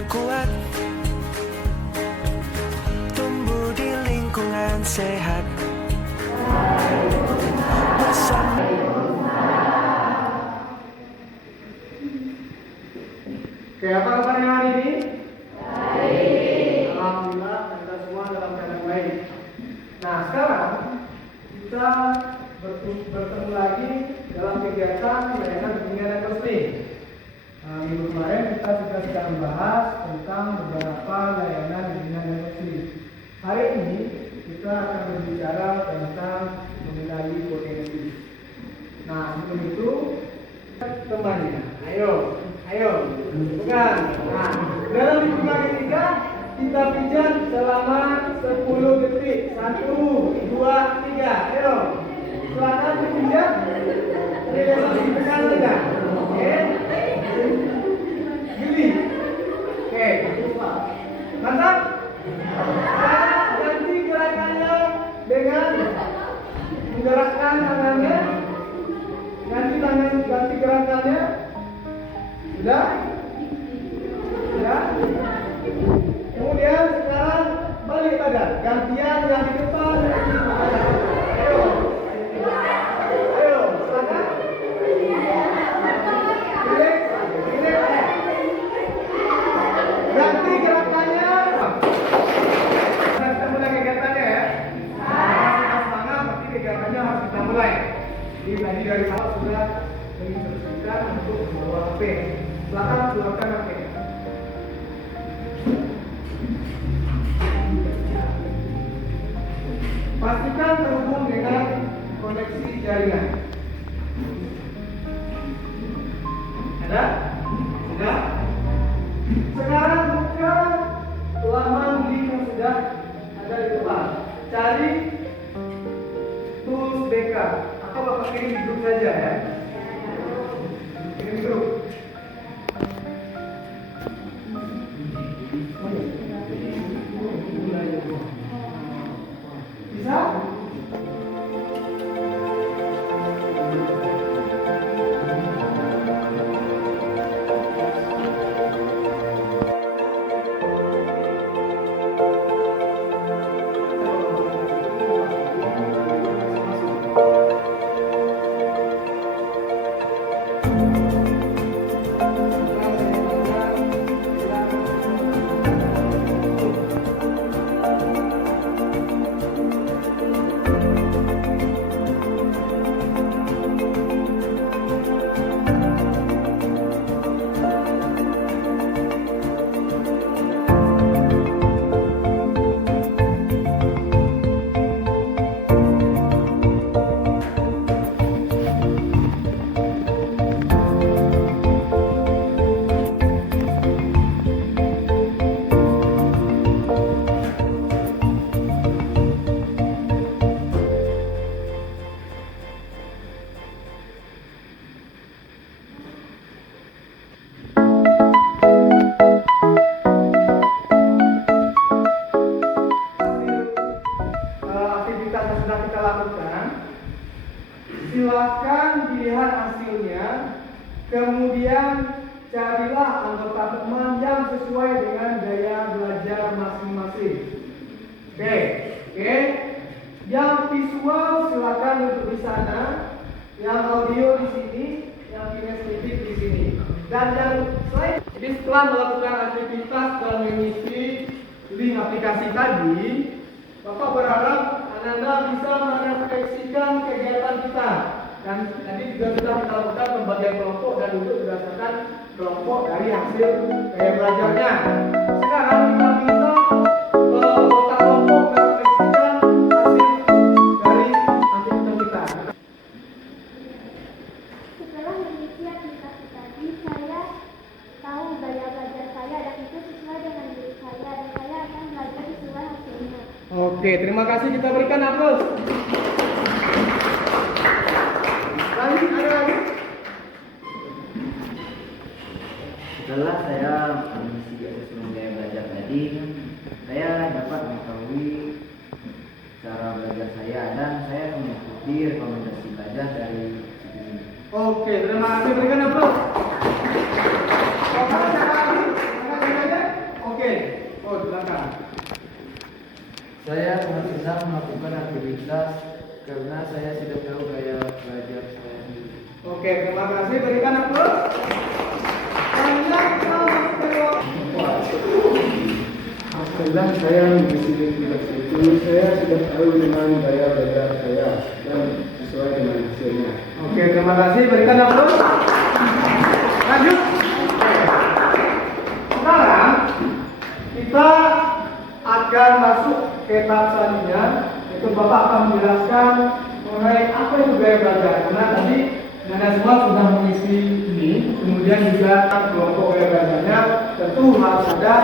dan kuat, tumbuh di lingkungan sehat. Bersama Oke, apa kabarnya hari ini? Baik. Alhamdulillah, kita semua dalam keadaan baik. Nah, sekarang kita bertemu lagi dalam kegiatan layanan bimbingan dan konseling. Minggu kemarin kita sudah membahas tentang beberapa layanan bimbingan dan konseling. Hari ini kita akan berbicara tentang mengenali potensi. Nah, sebelum itu temannya, ayo, bukan. Nah, dalam hitungan ketiga kita pijat selama 10 detik. 1, 2, 3. Ayo. Silakan dipijat. Relaksasi tekan tidak? Oke. Gini. Oke. Mantap. Ganti gerakannya dengan menggerakkan tangannya. Ganti gerakannya. Sudah? Kemudian sekarang balik badan. Gantian yang di depan. Ayo, silakan. Relax. Ganti gerakannya. Kita mulai kegiatannya ya. Kita semangat, tapi kegiatannya harus kita mulai. Jadi tadi dari awal sudah menginstruksikan untuk membawa HP. Silakan keluarkan HP. Pastikan terhubung dengan koneksi jaringan. Ada? Sudah? Sekarang buka laman link yang sudah ada di depan. Cari tools BK. Atau Bapak kirim di grup saja ya. Kirim di grup. Bisa? Aktivitas yang sudah kita lakukan, silakan dilihat hasilnya, kemudian carilah anggota teman yang sesuai dengan gaya belajar masing-masing. Oke. Yang visual silakan duduk di sana, yang audio di sini, yang kinestetik di sini. Dan yang selain, jadi setelah melakukan aktivitas dan mengisi link aplikasi tadi, Bapak berharap Anda bisa merefleksikan kegiatan kita. Dan tadi juga sudah kita lakukan pembagian kelompok dan duduk berdasarkan kelompok dari hasil gaya belajarnya. Sekarang kita minta anggota kelompok merefleksikan hasil dari aktivitas kita. Setelah mengisi aplikasi tadi, saya tahu gaya belajar saya dan itu sesuai dengan diri saya dan saya akan belajar sesuai hasilnya. Oke, terima kasih, kita berikan aplaus. Ada lagi. Setelah saya mengisi asesmen gaya belajar tadi, saya dapat mengetahui cara belajar saya dan saya mengikuti rekomendasi belajar dari sini. Oke, terima kasih, berikan aplaus. Oke, siapa lagi? Saya sangat senang melakukan aktivitas karena saya sudah tahu gaya belajar saya sendiri. Oke, terima kasih. Berikan aplaus. Setelah saya mengisi kelas itu, saya sudah tahu dengan gaya belajar saya dan sesuai dengan hasilnya. Oke, terima kasih. Berikan aplaus. Lanjut. Sekarang kita akan masuk ke tahap selanjutnya. Itu Bapak akan menjelaskan mengenai apa itu gaya belajar. Karena tadi Anda semua sudah mengisi ini, kemudian juga kelompok gaya belajarnya. Tentu harus ada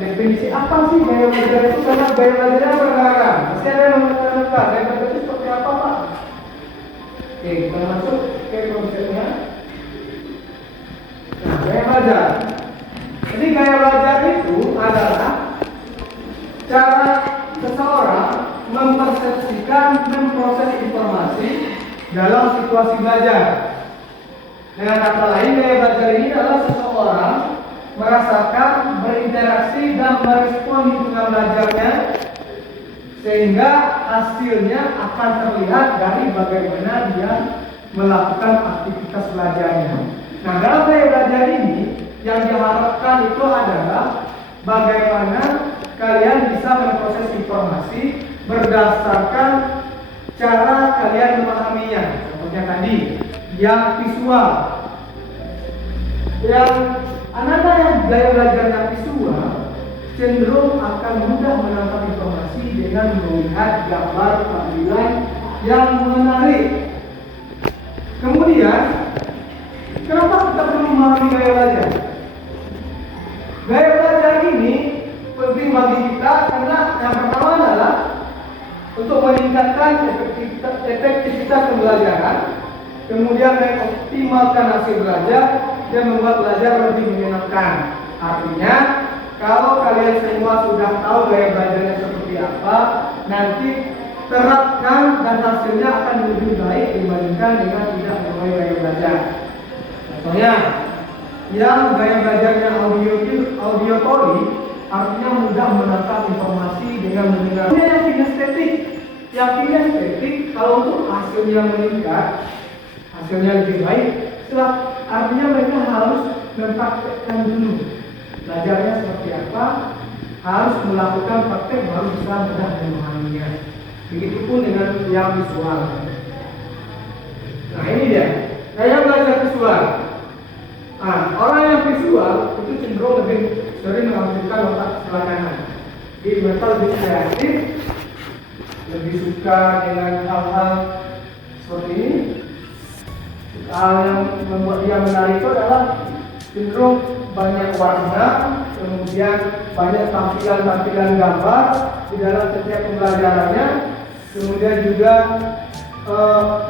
definisi apa sih gaya belajar itu, karena gaya belajarnya beragam. Pasti ada yang mengatakan gaya belajar itu seperti apa, Pak? Oke, kita masuk ke konsepnya. Nah, gaya belajar. Jadi gaya belajar itu adalah cara seseorang mempersepsikan, memproses informasi dalam situasi belajar. Dengan kata lain, gaya belajar ini adalah seseorang merasakan, berinteraksi dan merespon lingkungan belajarnya sehingga hasilnya akan terlihat dari bagaimana dia melakukan aktivitas belajarnya. Nah, dalam gaya belajar ini yang diharapkan itu adalah bagaimana kalian bisa memproses informasi berdasarkan cara kalian memahaminya. Contohnya tadi, yang visual. Yang anak-anak yang gaya belajar yang visual cenderung akan mudah menangkap informasi dengan melihat gambar tampilan yang menarik. Kemudian, kenapa kita perlu memahami gaya belajar? Gaya belajar ini penting bagi kita karena yang pertama adalah untuk meningkatkan efektivitas pembelajaran, kemudian mengoptimalkan hasil belajar dan membuat belajar lebih menyenangkan. Artinya, kalau kalian semua sudah tahu gaya belajarnya seperti apa, nanti terapkan dan hasilnya akan lebih baik dibandingkan dengan tidak memulai gaya belajar. Contohnya, yang gaya belajarnya auditory, artinya mudah menangkap informasi dengan mendengar. Yang kinestetik, kalau untuk hasilnya meningkat, hasilnya lebih baik, artinya mereka harus mempraktekkan dulu belajarnya seperti apa, harus melakukan praktek baru bisa mudah memahaminya. Begitupun dengan yang visual. Nah, ini dia gaya belajar visual. Nah, orang yang visual itu cenderung lebih sering mengaktifkan otak sebelah kanan. Jadi mereka lebih kreatif, lebih suka dengan hal-hal seperti ini. Hal yang membuat dia menarik itu adalah cenderung banyak warna, kemudian banyak tampilan-tampilan gambar di dalam setiap pembelajarannya, kemudian juga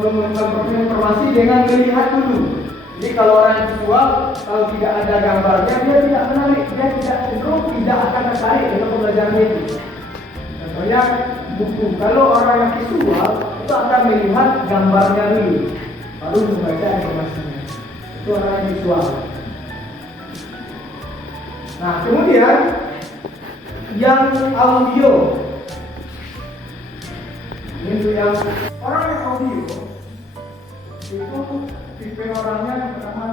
memperoleh informasi dengan melihat dulu. Jadi kalau orang visual, kalau tidak ada gambarnya, dia tidak menarik, dia tidak cenderung tidak akan tertarik dengan pembelajaran itu. Contohnya buku, kalau orang yang visual itu akan melihat gambarnya dulu, baru membaca informasinya. Itu orang yang visual. Nah, kemudian yang audio, itu yang orang yang audio itu tipe orangnya yang pertama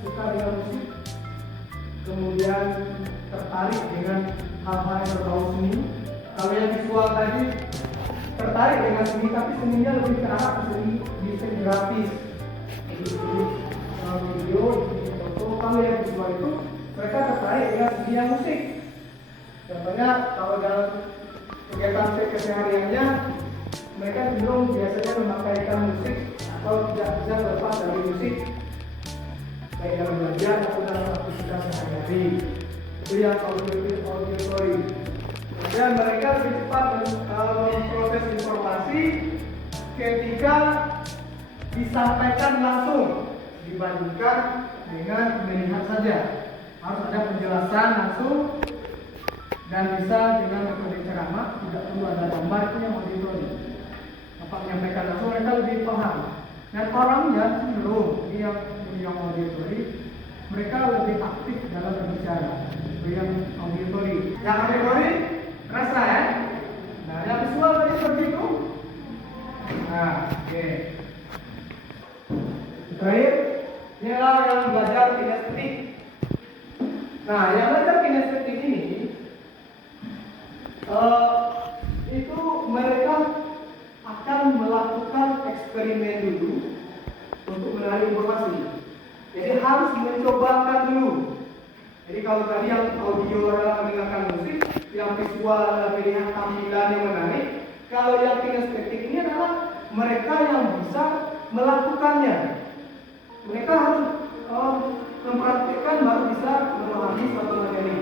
suka dengan musik, kemudian tertarik dengan hal-hal yang berbau seni. Kalau yang visual tadi tertarik dengan seni, tapi seninya lebih ke arah seni desain grafis, video, foto. Kalau yang visual itu mereka tertarik dengan seni yang musik. Contohnya kalau dalam kegiatan kesehariannya mereka cenderung biasanya memakaikan musik atau tidak bisa lepas dari musik, baik dalam belajar atau dalam aktivitas sehari-hari. Itu yang auditory. Dan mereka lebih cepat memproses informasi ketika disampaikan langsung dibandingkan dengan melihat saja. Harus ada penjelasan langsung dan bisa dengan metode ceramah, tidak perlu ada gambar. Itu yang auditory. Bapak menyampaikan langsung, mereka lebih paham. Dan orangnya cenderung yang auditory, mereka lebih aktif dalam berbicara. Itu yang auditory. Yang auditory rasa ya. Nah, oke. Terakhir, ini adalah yang belajar kinestetik. Nah, yang belajar kinestetik ini itu mereka akan melakukan eksperimen dulu untuk menarik informasi. Jadi harus mencobakan dulu. Jadi kalau tadi yang audio adalah mendengarkan musik, yang visual adalah melihat tampilan yang menarik, kalau yang kinestetik ini adalah mereka yang bisa melakukannya. Mereka harus mempraktikkan baru bisa memahami suatu materi.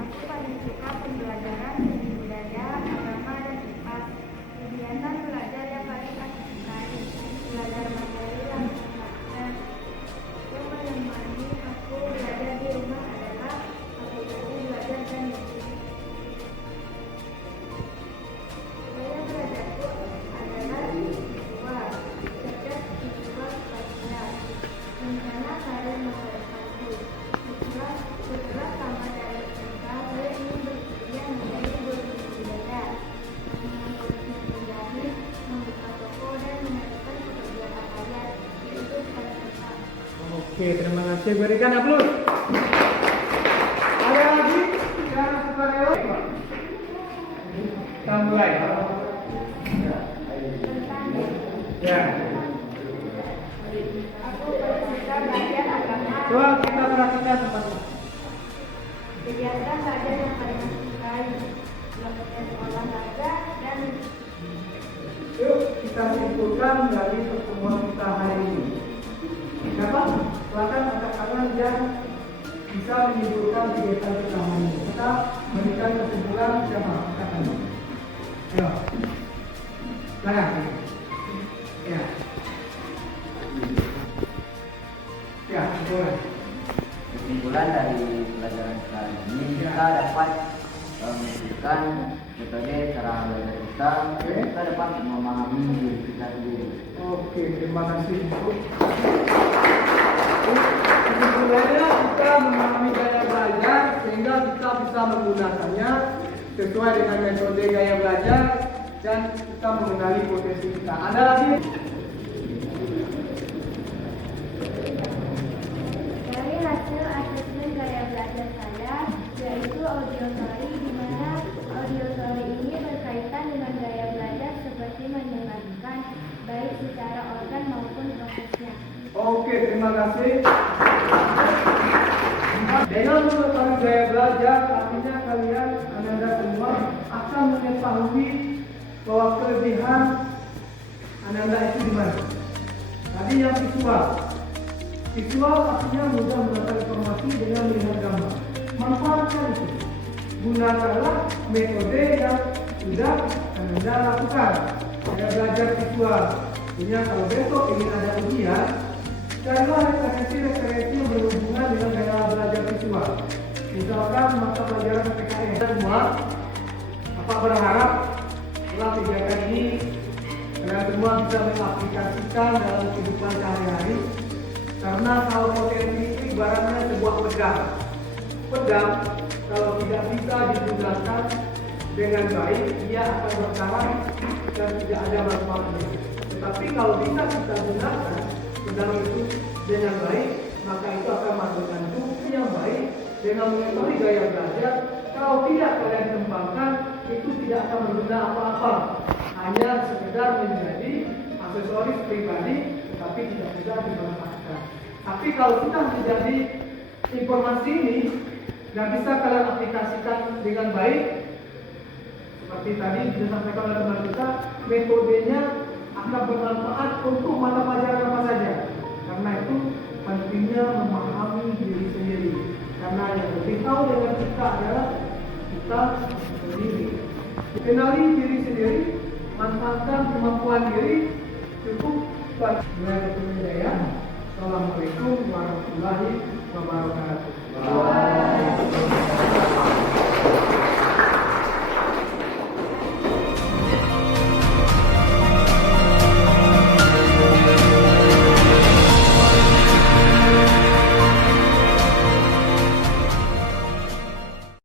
Aku paling suka pembelajaran seni budaya, agama, dan IPA. Kegiatan belajar yang paling aku sukai, belajar materi yang menyenangkan. Yang menemani aku belajar di rumah adalah aplikasi belajar dan musik. Gaya belajarku adalah visual, cerdas visual spasial, rencana saling memperhatikan. Setelah tamat dari SMK, saya ingin berkuliah menjadi guru budaya, mengurus menjahit, membuka toko, dan menemukan pekerjaan apa yaitu sekolah tetap. Oke, terima kasih. Berikan aplaus. Ada lagi yang suka lewat? Kita mulai. Ya. Aku paling suka belajar agama. Coba kita perhatikan teman-teman. Kegiatan belajar yang paling aku sukai, melakukan olahraga dan Yuk kita simpulkan dari pertemuan kita hari ini. Siapa? Silakan angkat tangan yang bisa menyimpulkan kegiatan kita hari ini. Kita berikan kesimpulan siapa? Angkat tangan. Ayo. Silakan. Ya. Ya, boleh. Kesimpulan dari pelajaran kali ini kita dapat menunjukkan metode cara belajar kita. Kita dapat memahami diri kita sendiri. Oke, terima kasih. Kesimpulannya kita memahami gaya belajar sehingga kita bisa menggunakannya sesuai dengan metode gaya belajar dan kita mengenali potensi kita. Ada lagi? dari hasil asesmen gaya belajar saya, yaitu audiostory, di mana audiostory ini berkaitan dengan gaya belajar seperti mendengarkan, baik secara organ maupun prosesnya. Oke, terima kasih. Dengan mengetahui gaya belajar, artinya kalian, Anda semua akan mengetahui bahwa kelebihan Anda itu di mana. Tadi yang visual. Visual artinya mudah mendapat informasi dengan melihat gambar. Manfaatkan itu. Gunakanlah metode yang sudah Anda lakukan. Gaya belajar visual. Artinya kalau besok ingin ada ujian, carilah referensi-referensi yang berhubungan dengan gaya belajar visual. Misalkan mata pelajaran PPKN. Semua, Bapak berharap setelah kegiatan ini kalian semua bisa mengaplikasikan dalam kehidupan sehari-hari. Karena kalau potensi itu ibaratnya sebuah pedang. Pedang kalau tidak bisa digunakan dengan baik, dia akan berkarat dan tidak ada manfaatnya. Tetapi kalau bisa kita gunakan pedang itu dengan baik, maka itu akan menghasilkan bukti yang baik dengan mengetahui gaya belajar. Kalau tidak kalian kembangkan, itu tidak akan berguna apa-apa. Hanya sekedar menjadi aksesoris pribadi tapi tidak bisa dimanfaatkan. Tapi kalau sudah menjadi informasi ini yang bisa kalian aplikasikan dengan baik, seperti tadi disampaikan oleh teman kita, metodenya akan bermanfaat untuk mata pelajaran apa saja. Karena itu pentingnya memahami diri sendiri. Karena yang lebih tahu dengan kita adalah kita sendiri. Kenali diri sendiri, manfaatkan kemampuan diri, cukup buat budaya. Assalamualaikum warahmatullahi wabarakatuh.